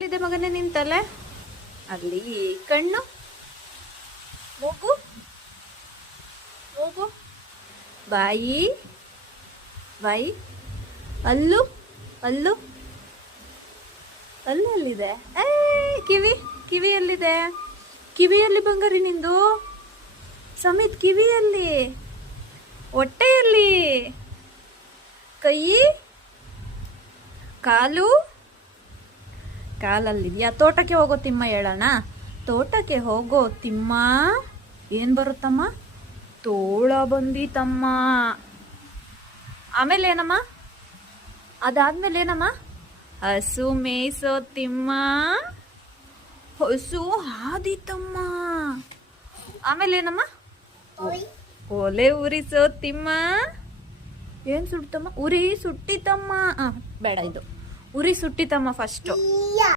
ಇದೆ ಮಗನೇ ನಿಂತಲೆ ಅಲ್ಲಿ ಕಣ್ಣು ಮೂಗು ಮೂಗು ಬಾಯಿ ಬಾಯಿ ಅಲ್ಲು ಅಲ್ಲು ಅಲ್ಲು ಅಲ್ಲಿದೆ ಕಿವಿ ಕಿವಿಯಲ್ಲಿದೆ ಕಿವಿಯಲ್ಲಿ ಬಂಗಾರಿ ನಿಂದು ಸಮೇತ್ ಕಿವಿಯಲ್ಲಿ ಹೊಟ್ಟೆಯಲ್ಲಿ ಕೈ ಕಾಲು ಕಾಲಲ್ಲಿದ್ಯಾ ತೋಟಕ್ಕೆ ಹೋಗೋ ತಿಮ್ಮ ಹೇಳೋಣ ತೋಟಕ್ಕೆ ಹೋಗೋ ತಿಮ್ಮ ಏನ್ ಬರುತ್ತಮ್ಮ ತೋಳ ಬಂದಿತಮ್ಮ ಆಮೇಲೆ ಏನಮ್ಮ ಅದಾದ್ಮೇಲೆ ಏನಮ್ಮ ಹಸು ಮೇಯ್ಸೋ ತಿಮ್ಮ ಹಸು ಹಾದಿತಮ್ಮ ಆಮೇಲೆ ಏನಮ್ಮ ಒಲೆ ಉರಿಸೋ ತಿಮ್ಮ ಏನ್ ಸುಡ್ತಮ್ಮ ಉರಿ ಸುಟ್ಟಿತಮ್ಮ ಬೇಡ ಇದು ಉರಿ ಸುಟ್ಟಿತಮ್ಮ ಫಸ್ಟ್